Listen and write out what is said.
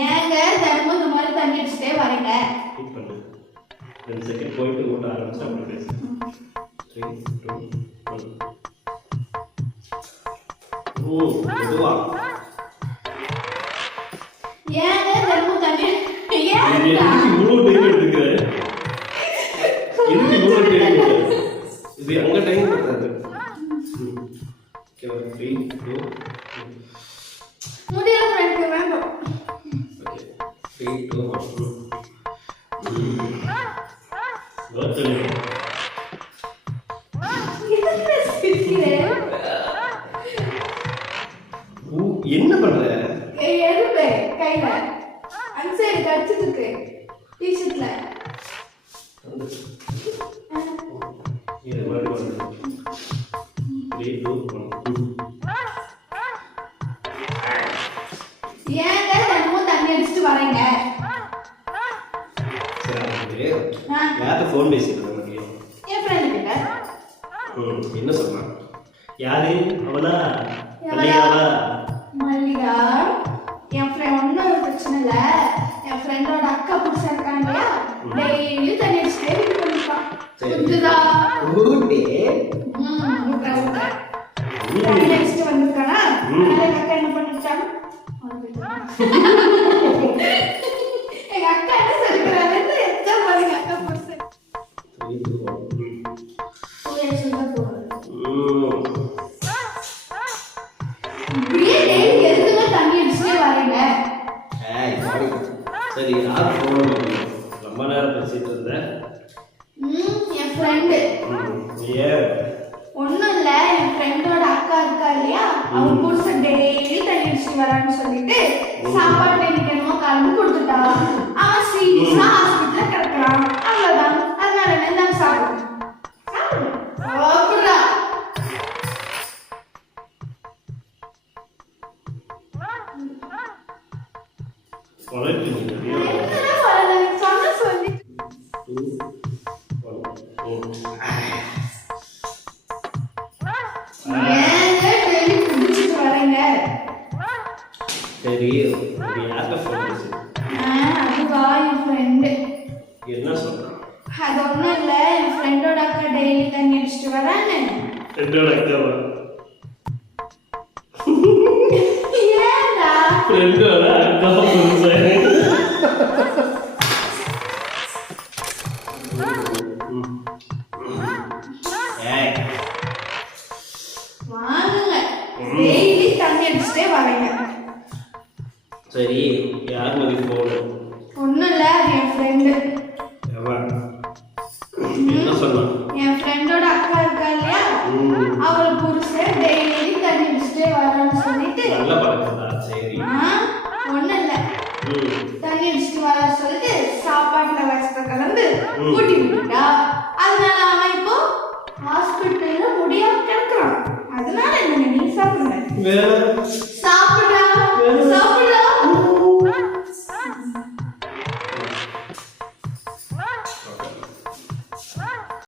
ஏங்க, தண்ணி மாதிரி தினமும் இந்த மாதிரி தண்ணி அடிச்சுட்டே வரீங்க வெயிட் பண்ணு ரெண்டு செகண்ட் போயிட்டு ஓட்ட ஆரம்பிச்சு அப்புறம் த்ரீ டூ ஒன் ஓ ஏங்க தினமும் தண்ணி இது எதுக்கு இவ்வளோ டைம் இது அங்கே டைம் பத்தாது ஓகே த்ரீ டூ டூ? என்ன பண்ற? எறும்பு கையில. அந்த சைடு கடிச்சிட்டு இருக்கு டிஷர்ட்ல இது ஏங்க தினமும் தண்ணி அடிச்சுட்டு வரீங்க. யார்கிட்ட ஃபோன் பேசிட்டு இருக்க என் ஃப்ரெண்டு கிட்ட? என்ன சொன்னான்? யாரு? அவளா? மல்லிகாவா? மல்லிகா? என் ஃப்ரெண்ட் ஒன்றும் பிரச்சனை இல்லை. என் ஃப்ரெண்டோட அக்கா புதுசா இருக்காங்க. டெய்லி தண்ணி அடிச்சுட்டே வீட்டு பண்ணிப்பான். புரிஞ்சுதா? ஊட்டி? தண்ணி அடிச்சுட்டு வந்திருக்கானா? அக்கா என்ன பண்ணிட்டாங்க எங்க அக்கா என்ன சொல்லிக்கிறாருன்னு எக்ஸாம் பாருங்க அக்கா புதுசு. சரி யார் ஃபோன் ரொம்ப நேரம் பேசிட்டு இருந்த ம் என் ஃப்ரெண்டு ஏன் ஒண்ணும் இல்ல என் ஃப்ரெண்டோட அக்கா இருக்கா இல்லையா புருஷன் டெய்லி அடிச்சுட்டு வரான்னு சொல்லிட்டு சாப்பாடு இன்னைக்கு என்னமோ கலந்து கொடுத்துட்டா அவன் சீரியஸா ஹாஸ்பிட்டல்ல கிடக்குறான் அவ்வளவுதான் அதனால என்ன நான் வரல சரி நீ யார்கிட்ட ஃபோன் பேசி? ஆ, அதுவா என் ஃப்ரெண்டு என்ன சொன்னான் அது ஒண்ணும் இல்ல என் ஃப்ரெண்டோட அக்கா டெய்லி தண்ணி அடிச்சுட்டு வரான்னு ஃப்ரெண்டோட அக்காவா ஏன்டா ஃப்ரெண்டோட அக்கா ஏய். வாங்குங்க டெய்லி தண்ணி அடிச்சுட்டே வரீங்க. சரி யார் மதி ஃபோன் ஒண்ணும் இல்ல என் ஃப்ரெண்டு எவன் என்ன சொன்னான் என் ஃப்ரெண்டோட அக்கா இருக்கா இல்லையா? அவள் புருஷன் டெய்லி தண்ணி அடிச்சுட்டே வரான்னு சொல்லிட்டு. நல்ல பழக்கம் தான் சரி. ஆ, ஒண்ணும் இல்ல தண்ணி அடிச்சுட்டு வர சொல்லிட்டு சாப்பாட்டுல விஷத்தை கலந்து ம். ஊட்டி விட்டுட்டா. அதனால அவன் இப்போ ஹாஸ்பிட்டல்ல முடியாம கிடக்குறான். அதனால என்ன நீ சாப்பிடுங்க